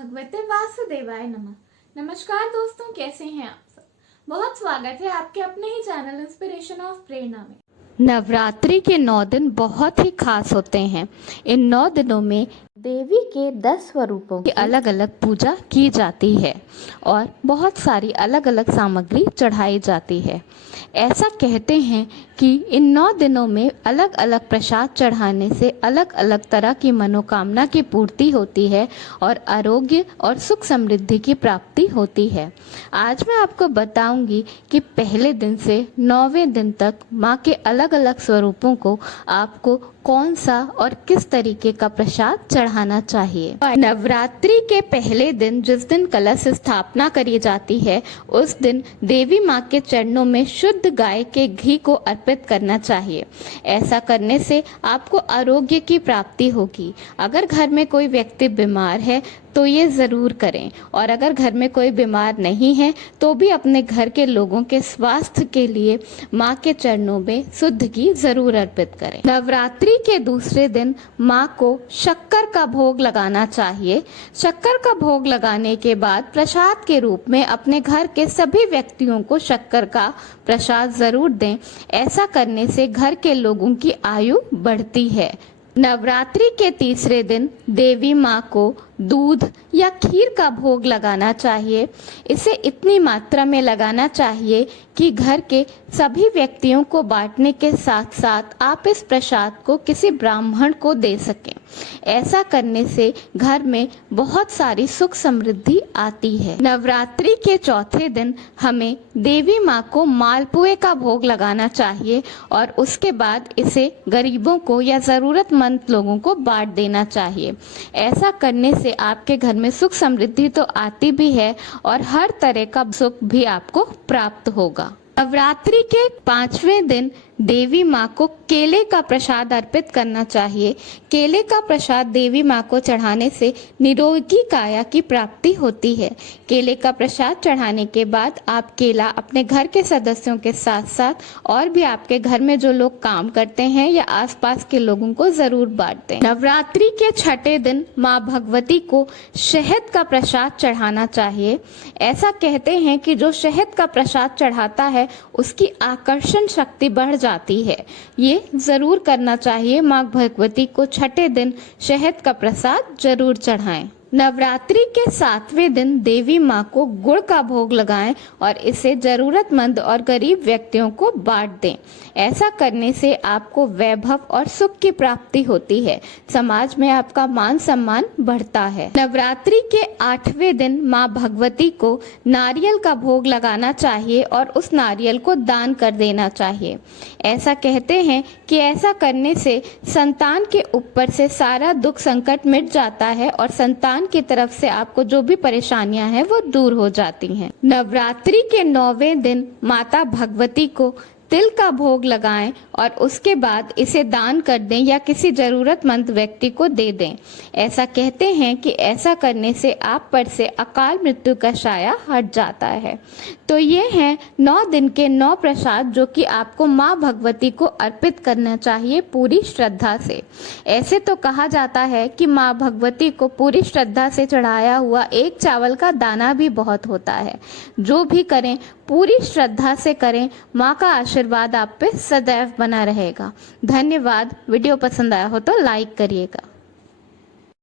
भगवते वासुदेवाय नमः। नमस्कार दोस्तों, कैसे हैं आप सब। बहुत स्वागत है आपके अपने ही चैनल इंस्पिरेशन ऑफ प्रेरणा में। नवरात्रि के 9 दिन बहुत ही खास होते हैं। इन 9 दिनों में देवी के 10 स्वरूपों की अलग अलग पूजा की जाती है और बहुत सारी अलग अलग सामग्री चढ़ाई जाती है। ऐसा कहते हैं कि इन 9 दिनों में अलग अलग प्रसाद चढ़ाने से अलग अलग तरह की मनोकामना की पूर्ति होती है और आरोग्य और सुख समृद्धि की प्राप्ति होती है। आज मैं आपको बताऊंगी कि पहले दिन से 9वें दिन तक माँ के अलग अलग स्वरूपों को आपको कौन सा और किस तरीके का प्रसाद चढ़ाना चाहिए। नवरात्रि के पहले दिन जिस दिन कलश स्थापना करी जाती है, उस दिन देवी माँ के चरणों में शुद्ध गाय के घी को अर्पित करना चाहिए। ऐसा करने से आपको आरोग्य की प्राप्ति होगी। अगर घर में कोई व्यक्ति बीमार है तो ये ज़रूर करें, और अगर घर में कोई बीमार नहीं है तो भी अपने घर के लोगों के स्वास्थ्य के लिए माँ के चरणों में शुद्ध घी ज़रूर अर्पित करें। नवरात्रि के दूसरे दिन माँ को शक्कर का भोग लगाना चाहिए। शक्कर का भोग लगाने के बाद प्रसाद के रूप में अपने घर के सभी व्यक्तियों को शक्कर का प्रसाद ज़रूर दें। ऐसा करने से घर के लोगों की आयु बढ़ती है। नवरात्रि के तीसरे दिन देवी माँ को दूध या खीर का भोग लगाना चाहिए। इसे इतनी मात्रा में लगाना चाहिए कि घर के सभी व्यक्तियों को बांटने के साथ साथ आप इस प्रसाद को किसी ब्राह्मण को दे सकें। ऐसा करने से घर में बहुत सारी सुख समृद्धि आती है। नवरात्रि के चौथे दिन हमें देवी माँ को मालपुए का भोग लगाना चाहिए और उसके बाद इसे गरीबों को या ज़रूरतमंद लोगों को बांट देना चाहिए। ऐसा करने से आपके घर में सुख समृद्धि तो आती भी है और हर तरह का सुख भी आपको प्राप्त होगा। नवरात्रि के 5वें दिन देवी माँ को केले का प्रसाद अर्पित करना चाहिए। केले का प्रसाद देवी माँ को चढ़ाने से निरोगी काया की प्राप्ति होती है। केले का प्रसाद चढ़ाने के बाद आप केला अपने घर के सदस्यों के साथ साथ और भी आपके घर में जो लोग काम करते हैं या आसपास के लोगों को जरूर बांट दें। नवरात्रि के 6ठे दिन माँ भगवती को शहद का प्रसाद चढ़ाना चाहिए। ऐसा कहते हैं कि जो शहद का प्रसाद चढ़ाता है उसकी आकर्षण शक्ति बढ़ जाती है। ये जरूर करना चाहिए। माँ भगवती को 6ठे दिन शहद का प्रसाद जरूर चढ़ाएं। नवरात्रि के 7वें दिन देवी माँ को गुड़ का भोग लगाएं और इसे जरूरतमंद और गरीब व्यक्तियों को बांट दें। ऐसा करने से आपको वैभव और सुख की प्राप्ति होती है। समाज में आपका मान सम्मान बढ़ता है। नवरात्रि के 8वें दिन माँ भगवती को नारियल का भोग लगाना चाहिए और उस नारियल को दान कर देना चाहिए। ऐसा कहते हैं कि ऐसा करने से संतान के ऊपर से सारा दुख संकट मिट जाता है और संतान की तरफ से आपको जो भी परेशानियां हैं वो दूर हो जाती हैं। नवरात्रि के 9वें दिन माता भगवती को तिल का भोग लगाएं और उसके बाद इसे दान कर दें या किसी जरूरतमंद व्यक्ति को दे दें। ऐसा कहते हैं कि ऐसा करने से आप पर से अकाल मृत्यु का साया हट जाता है। तो ये हैं 9 दिन के 9 प्रसाद जो कि आपको माँ भगवती को अर्पित करना चाहिए पूरी श्रद्धा से। ऐसे तो कहा जाता है कि माँ भगवती को पूरी श्रद्धा से चढ़ाया हुआ एक चावल का दाना भी बहुत होता है। जो भी करें पूरी श्रद्धा से करें। माँ का आशीर्वाद आप पे सदैव बना रहेगा। धन्यवाद। वीडियो पसंद आया हो तो लाइक करिएगा।